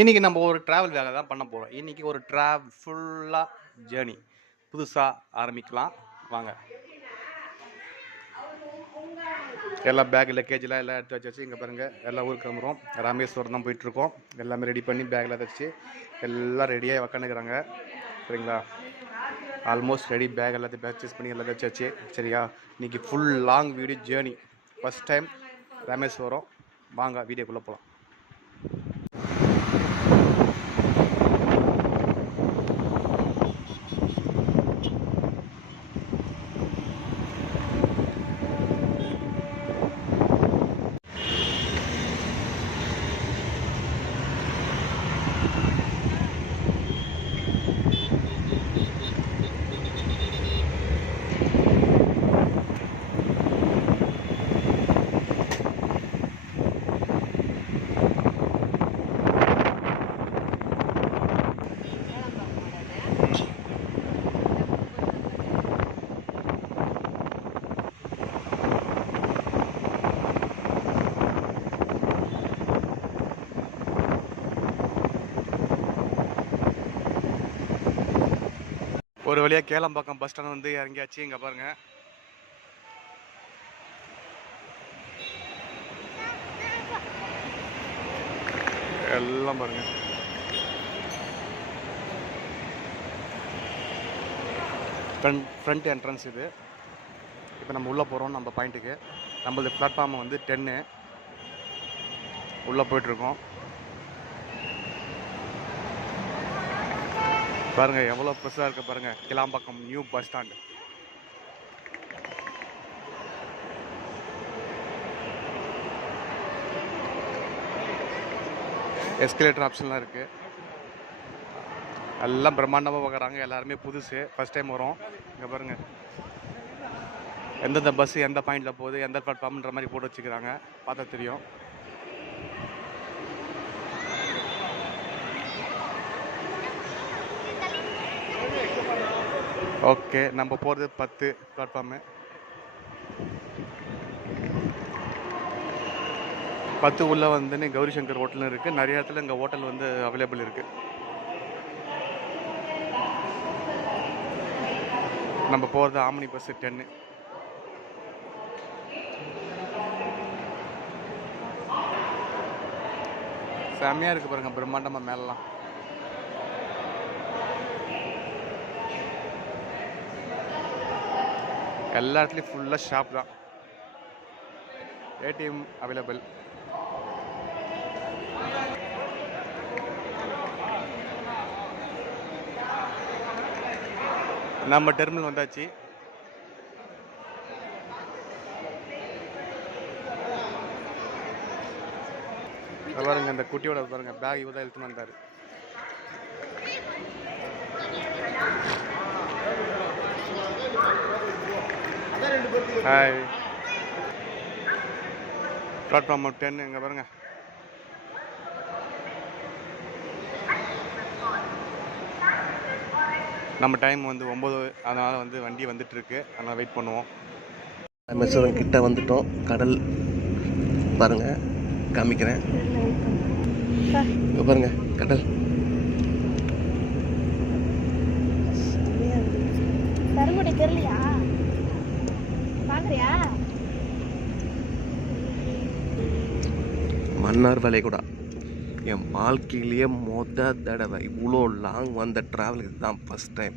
இன்றைக்கி நம்ம ஒரு ட்ராவல் வேலை தான் பண்ண போகிறோம். இன்றைக்கி ஒரு ஃபுல்லாக ஜேர்னி புதுசாக ஆரம்பிக்கலாம் வாங்க. எல்லா பேக் லக்கேஜெலாம் எல்லாம் எடுத்து வச்சு இங்கே பாருங்கள், எல்லா ஊருக்கு கிளம்புறோம். ராமேஸ்வரம் தான் போயிட்டுருக்கோம். எல்லாமே ரெடி பண்ணி பேக்கில் வச்சு எல்லாம் ரெடியாக உக்காந்துக்கிறாங்க. சரிங்களா, ஆல்மோஸ்ட் ரெடி. பேக் எல்லாத்தையும் பர்ச்சேஸ் பண்ணி எல்லாம் வச்சாச்சு. சரியா, இன்றைக்கி full long video journey. First time Rameswaram. வாங்க வீடியோக்குள்ளே போகலாம். ஒரு வழியாக கேளம்பாக்கம் பஸ் ஸ்டாண்ட் வந்து இறங்கியாச்சு. இங்கே பாருங்கள், எல்லாம் பாருங்கள். ஃப்ரண்ட் என்ட்ரன்ஸ் இது. இப்போ நம்ம உள்ளே போகிறோம் நம்ம பாயிண்ட்டுக்கு. நம்மளது பிளாட்ஃபார்ம் வந்து 10 உள்ளே போயிட்டுருக்கோம். பாருங்கள் எவ்வளோ பெருசாக இருக்குது பாருங்கள். Kilambakkam new bus stand. Escalator ஆப்ஷன்லாம் இருக்குது. எல்லாம் பிரம்மாண்டமாக பார்க்குறாங்க. எல்லாருமே புதுசு, ஃபஸ்ட் டைம் வரும். இங்கே பாருங்கள், எந்தெந்த பஸ்ஸு எந்த பாயிண்டில் போகுது, எந்த பிளாட்ஃபார்ம்ன்ற மாதிரி போட்டு வச்சுக்கிறாங்க. பார்த்தா தெரியும். ஓகே, நம்ம போகிறது 10 பிளாட்ஃபார்மு. 10 உள்ள வந்து கௌரி சங்கர் ஹோட்டல்னு இருக்குது. நிறைய இடத்துல இங்கே ஹோட்டல் வந்து அவைலபிள் இருக்குது. நம்ம போகிறது ஆம்னி பஸ்ஸு 10. செம்மையாக இருக்குது பாருங்கள், பிரம்மாண்டமாக மேலெலாம். எல்லா இடத்துலையும் ஃபுல்லாக ஷாப் தான். ATM available. நம்ம டெர்மினல் வந்தாச்சு. பாருங்க, இந்த குட்டியோட பாருங்க பேக் இவ தான் எடுத்துன்னு வந்தார். ஹாய், பிளாட்ஃபார்ம் 10 இங்கே பாருங்க. நம்ம டைம் வந்து 9, அதனால் வந்து வண்டி வந்துட்டுருக்கு. அதனால் வெயிட் பண்ணுவோம். ராமேஸ்வரம் கிட்ட வந்துட்டோம். கடல் பாருங்கள், காமிக்கிறேன். இங்கே பாருங்கள் கடல். மன்னார் வளைகுடா. என் வாழ்க்கையிலேயே தடவை இவ்வளோ லாங் வந்த ட்ராவல் இதுதான் ஃபஸ்ட் டைம்.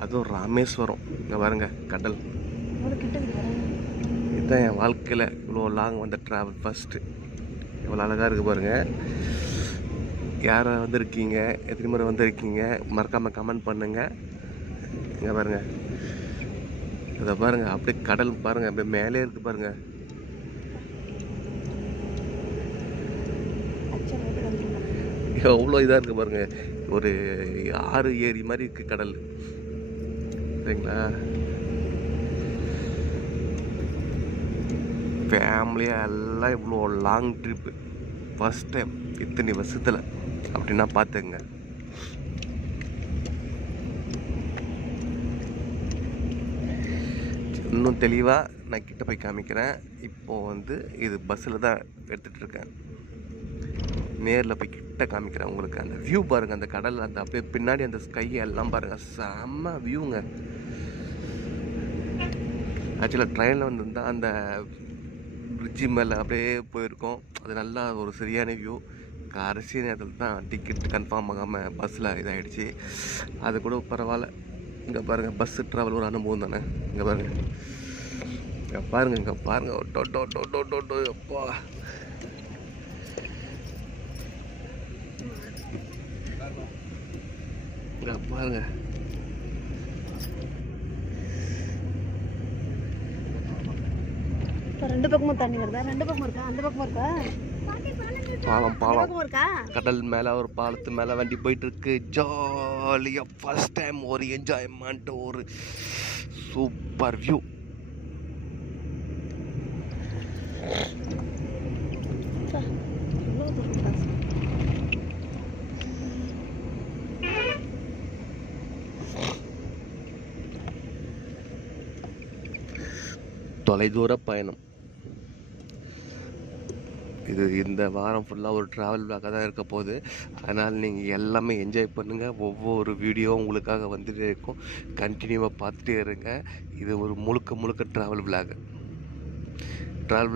அதுவும் ராமேஸ்வரம். இங்கே பாருங்க கடல். இதுதான் என் வாழ்க்கையில் இவ்வளோ லாங் வந்த ட்ராவல் ஃபஸ்ட்டு. இவ்வளோ அழகாக இருக்குது பாருங்கள். யாரை வந்திருக்கீங்க, எத்தனை முறை வந்திருக்கீங்க, மறக்காமல் கமெண்ட் பண்ணுங்கள். இங்கே பாருங்கள், இதை பாருங்கள், அப்படியே கடல் பாருங்கள், அப்படியே மேலே இருக்குது பாருங்கள். எவ்வளோ இதாக இருக்குது பாருங்கள். ஒரு ஆறு ஏரி மாதிரி இருக்குது கடல். சரிங்களா, ஃபேமிலியாக எல்லாம் இவ்வளோ லாங் ட்ரிப்பு ஃபஸ்ட் டைம் இத்தனை வருஷத்தில் அப்படின்னா பார்த்துங்க. இன்னும் தெளிவாக நான் கிட்ட போய் காமிக்கிறேன். இப்போது வந்து இது பஸ்ஸில் தான் எடுத்துகிட்ருக்கேன். நேரில் போய் கிட்ட காமிக்கிறேன் உங்களுக்கு. அந்த வியூ பாருங்கள், அந்த கடல், அந்த அப்படியே பின்னாடி அந்த ஸ்கை எல்லாம் பாருங்கள், செம்ம வியூங்க. ஆக்சுவலாக ட்ரெயினில் வந்துருந்தால் அந்த பிரிட்ஜி மேலே அப்படியே போயிருக்கோம். அது நல்லா ஒரு சரியான வியூ. கடைசி நேரத்தில் தான் டிக்கெட் கன்ஃபார்ம் ஆகாமல் பஸ்ஸில் இதாகிடுச்சு. அது கூட பரவாயில்ல. இங்கே பாருங்கள், பஸ்ஸு ட்ராவல் ஒரு அனுபவம் தானே. இங்கே பாருங்கள், இங்கே பாருங்கள், இங்கே பாருங்கள், டோ அப்பா. இங்கே பாருங்கள், ரெண்டு பக்கமும் தண்ணி வருதா? ரெண்டு பக்கமும் இருக்கா? அந்த பக்கமும் இருக்கா? பாலம் இருக்கா? கடல் மேலே ஒரு பாலத்து மேலே வண்டி போயிட்டு இருக்கு. ஜாலியாக ஃபர்ஸ்ட் டைம் ஒரு என்ஜாய்மெண்ட், ஒரு சூப்பர் வியூ. தொலைதூர பயணம் இது. இந்த வாரம் ஃபுல்லாக ஒரு ட்ராவல் பிளாக்காக தான் இருக்க போகுது. அதனால் நீங்கள் எல்லாமே என்ஜாய் பண்ணுங்கள். ஒவ்வொரு வீடியோ உங்களுக்காக வந்துகிட்டே இருக்கும். கண்டினியூவாக பார்த்துட்டே இருங்க. இது ஒரு முழுக்க ட்ராவல்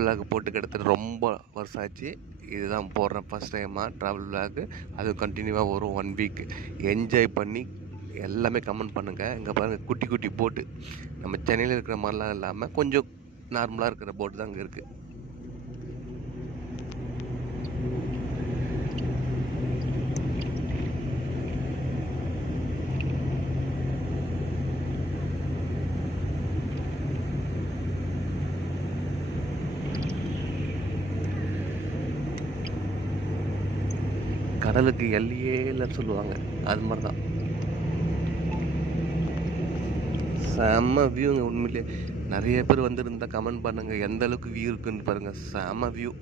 பிளாக் போட்டு கிட்டத்தட்ட ரொம்ப வருஷம் ஆச்சு. இதுதான் போடுறேன் ஃபஸ்ட் டைமாக ட்ராவல் பிளாக். அது கண்டினியூவாக வரும் 1 வீக். என்ஜாய் பண்ணி எல்லாமே கமெண்ட் பண்ணுங்கள். இங்கே பாருங்கள், குட்டி போட்டு நம்ம சென்னையில் இருக்கிற மாதிரிலாம் இல்லாமல் கொஞ்சம் நார்மலாக இருக்கிற போட்டு தான் இங்கே இருக்குது. கடலுக்கு எல்லையே இல்லைன்னு சொல்லுவாங்க, அது மாதிரி தான். செம்ம வியூங்க. உண்மையிலே நிறைய பேர் வந்துருந்தால் கமெண்ட் பண்ணுங்கள் எந்த அளவுக்கு வியூ இருக்குன்னு பாருங்கள். செம்ம வியூ.